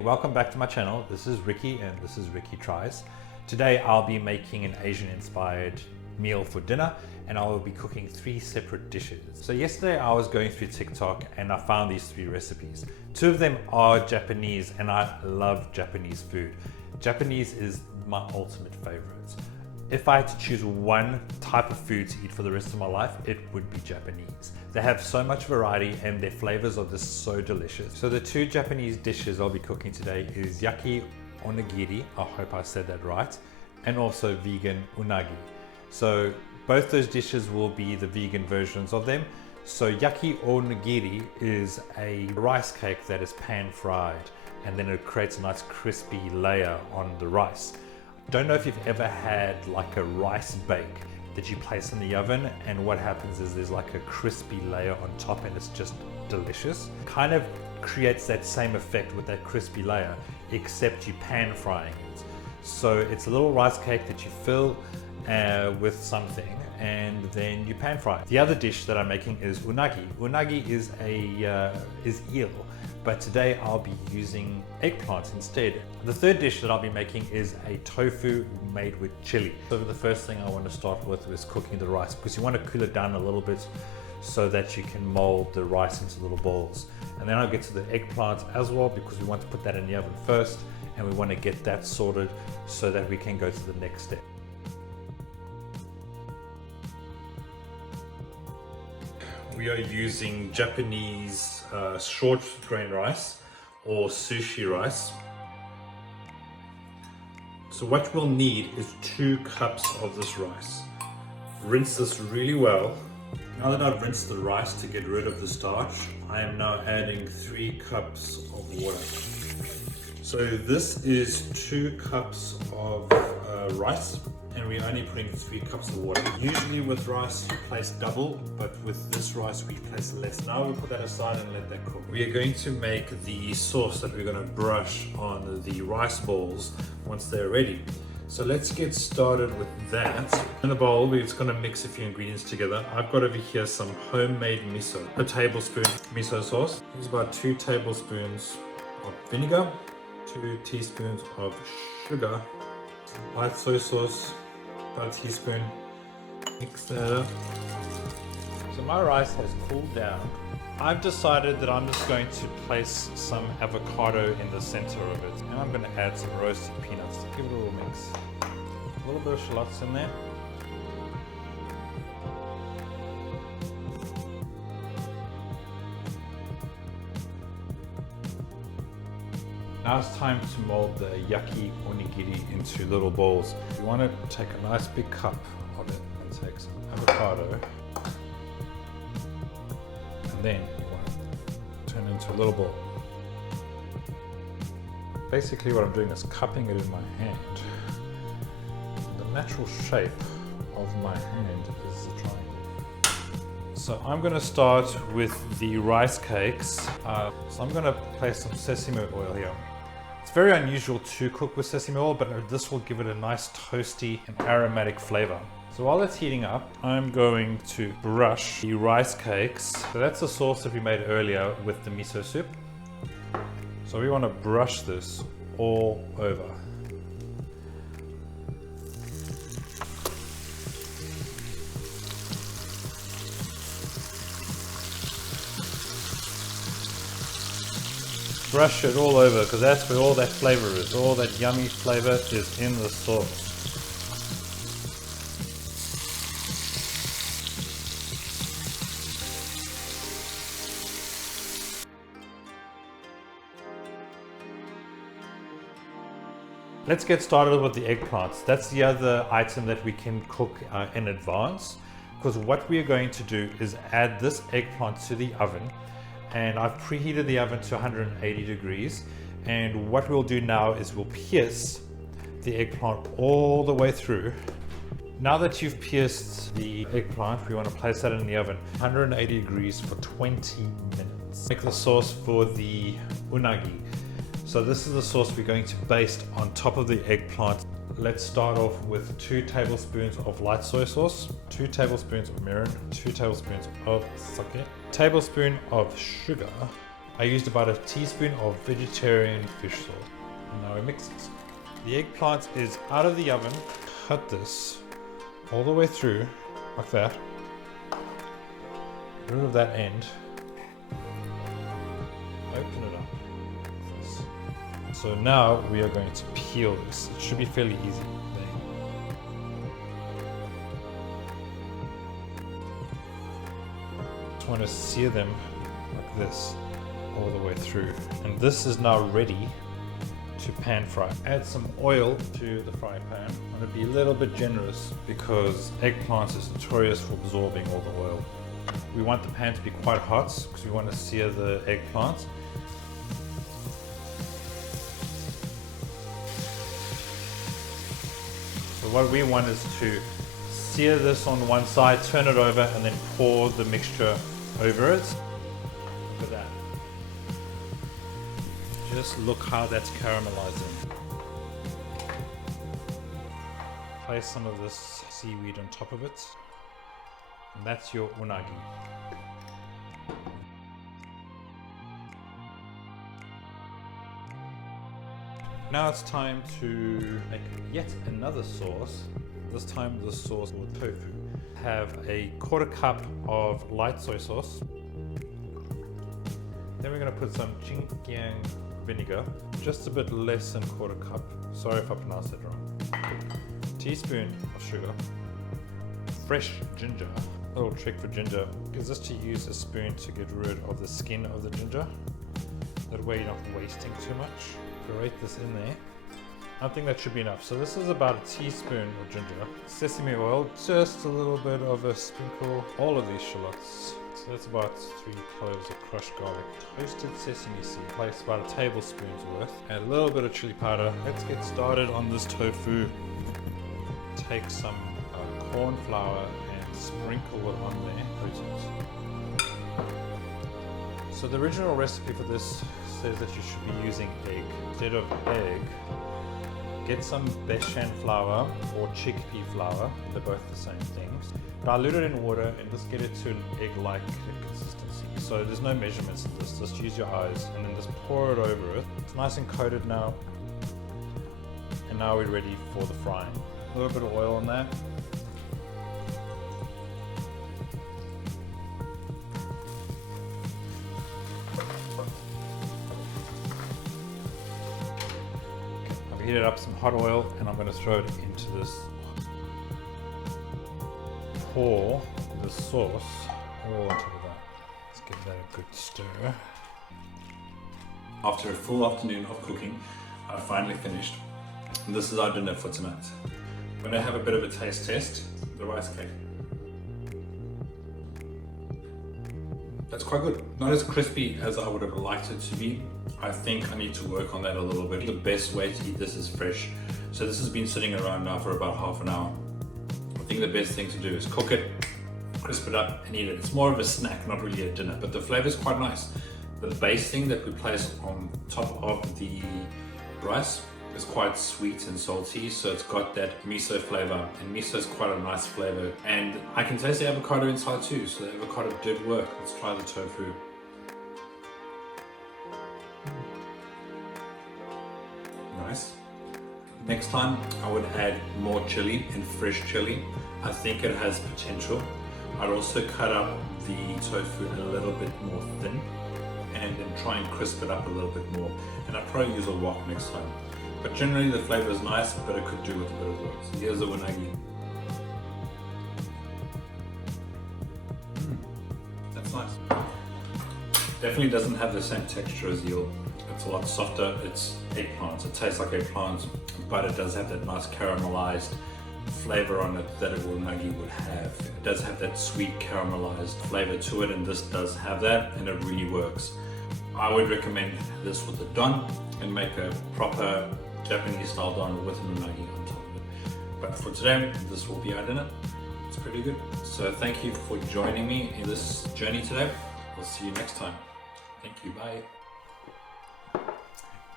Welcome back to my channel. This is Ricky and this is Ricky Tries. Today I'll be making an Asian inspired meal for dinner and I will be cooking 3 separate dishes. So yesterday I was going through TikTok and I found these 3 recipes. 2 of them are Japanese and I love Japanese food. Japanese is my ultimate favorite. If I had to choose one type of food to eat for the rest of my life, it would be Japanese. They have so much variety and their flavors are just so delicious. So the 2 Japanese dishes I'll be cooking today is Yaki Onigiri, I hope I said that right, and also vegan Unagi. So both those dishes will be the vegan versions of them. So Yaki Onigiri is a rice cake that is pan fried and then it creates a nice crispy layer on the rice. Don't know if you've ever had like a rice bake that you place in the oven and what happens is there's like a crispy layer on top and it's just delicious. Kind of creates that same effect with that crispy layer, except you pan frying it. So it's a little rice cake that you fill with something and then you pan fry it. The other dish that I'm making is unagi. Unagi is eel, but today I'll be using eggplant instead. The third dish that I'll be making is a tofu made with chili. So the first thing I want to start with is cooking the rice, because you want to cool it down a little bit so that you can mold the rice into little balls. And then I'll get to the eggplant as well, because we want to put that in the oven first and we want to get that sorted so that we can go to the next step. We are using Japanese short grain rice or sushi rice. So what we'll need is 2 cups of this rice. Rinse this really well. Now that I've rinsed the rice to get rid of the starch, I am now adding 3 cups of water. So this is 2 cups of rice, and we're only putting 3 cups of water. Usually with rice you place double, but with this rice we place less. Now we'll put that aside and let that cook. We are going to make the sauce that we're going to brush on the rice balls once they're ready. So let's get started with that. In the bowl we're just going to mix a few ingredients together. I've got over here some homemade miso, a tablespoon miso sauce. There's about 2 tablespoons of vinegar, 2 teaspoons of sugar, white soy sauce, about a teaspoon. Mix that up. So my rice has cooled down. I've decided that I'm just going to place some avocado in the center of it, and I'm going to add some roasted peanuts. Give it a little mix. A little bit of shallots in there. Now it's time to mold the Yaki Onigiri into little balls. You want to take a nice big cup of it and take some avocado, and then you want to turn it into a little ball. Basically what I'm doing is cupping it in my hand. The natural shape of my hand is a triangle. So I'm going to start with the rice cakes. So I'm going to place some sesame oil here. It's very unusual to cook with sesame oil, but this will give it a nice toasty and aromatic flavor. So while it's heating up, I'm going to brush the rice cakes. So that's the sauce that we made earlier with the miso soup. So we want to brush this all over. Brush it all over, because that's where all that flavor is. All that yummy flavor is in the sauce. Let's get started with the eggplants. That's the other item that we can cook in advance, because what we are going to do is add this eggplant to the oven. And I've preheated the oven to 180 degrees. And what we'll do now is we'll pierce the eggplant all the way through. Now that you've pierced the eggplant, we want to place that in the oven 180 degrees for 20 minutes. Make the sauce for the unagi. So this is the sauce we're going to baste on top of the eggplant. Let's start off with 2 tablespoons of light soy sauce, 2 tablespoons of mirin, 2 tablespoons of sake, tablespoon of sugar, I used about a teaspoon of vegetarian fish sauce. And now we mix it. The eggplant is out of the oven. Cut this all the way through, like that. Get rid of that end. Open it up. Like this. So now we are going to peel this. It should be fairly easy. Just want to sear them like this all the way through. And this is now ready to pan fry. Add some oil to the frying pan. I'm going to be a little bit generous because eggplant is notorious for absorbing all the oil. We want the pan to be quite hot because we want to sear the eggplant. So what we want is to sear this on one side, turn it over, and then pour the mixture over it. Look at that. Just look how that's caramelizing. Place some of this seaweed on top of it. And that's your unagi. Now it's time to make yet another sauce. This time the sauce with tofu. Have a 1/4 cup of light soy sauce. Then we're going to put some Chinkiang vinegar, just a bit less than 1/4 cup. Sorry if I pronounced it wrong. Teaspoon of sugar. Fresh ginger. A little trick for ginger is just to use a spoon to get rid of the skin of the ginger. That way you're not wasting too much. Grate this in there. I think that should be enough. So this is about a teaspoon of ginger. Sesame oil, just a little bit of a sprinkle. All of these shallots. So that's about 3 cloves of crushed garlic. Toasted sesame seed. Place about a tablespoon's worth. Add a little bit of chili powder. Let's get started on this tofu. Take some corn flour and sprinkle it on there. So the original recipe for this says that you should be using egg. Instead of egg, get some Bechan flour or chickpea flour. They're both the same things. Dilute it in water and just get it to an egg-like consistency. So there's no measurements in this, just use your eyes and then just pour it over it. It's nice and coated now. And now we're ready for the frying. A little bit of oil on that. Heated up some hot oil and I'm going to throw it into this. Pour the sauce all on top of that. Let's give that a good stir. After a full afternoon of cooking, I finally finished. And this is our dinner for tonight. I'm going to have a bit of a taste test. The rice cake. That's quite good. Not as crispy as I would have liked it to be. I think I need to work on that a little bit. The best way to eat this is fresh. So this has been sitting around now for about half an hour. I think the best thing to do is cook it, crisp it up and eat it. It's more of a snack, not really a dinner, but the flavor is quite nice. The base thing that we place on top of the rice is quite sweet and salty, so it's got that miso flavor, and miso is quite a nice flavor. And I can taste the avocado inside too, so the avocado did work. Let's try the tofu. Nice. Next time I would add more chili and fresh chili. I think it has potential. I'd also cut up the tofu a little bit more thin and then try and crisp it up a little bit more. And I'd probably use a wok next time. But generally the flavor is nice, but it could do with a bit of work. So here's the unagi. That's nice. Definitely doesn't have the same texture as eel. It's a lot softer. It's eggplant. It tastes like eggplant, but it does have that nice caramelized flavor on it that a unagi would have. It does have that sweet caramelized flavor to it, and this does have that, and it really works. I would recommend this with a don and make a proper Japanese style don with an unagi on top of it. But for today, this will be our dinner. It's pretty good. So thank you for joining me in this journey today. We'll see you next time. Thank you. Bye.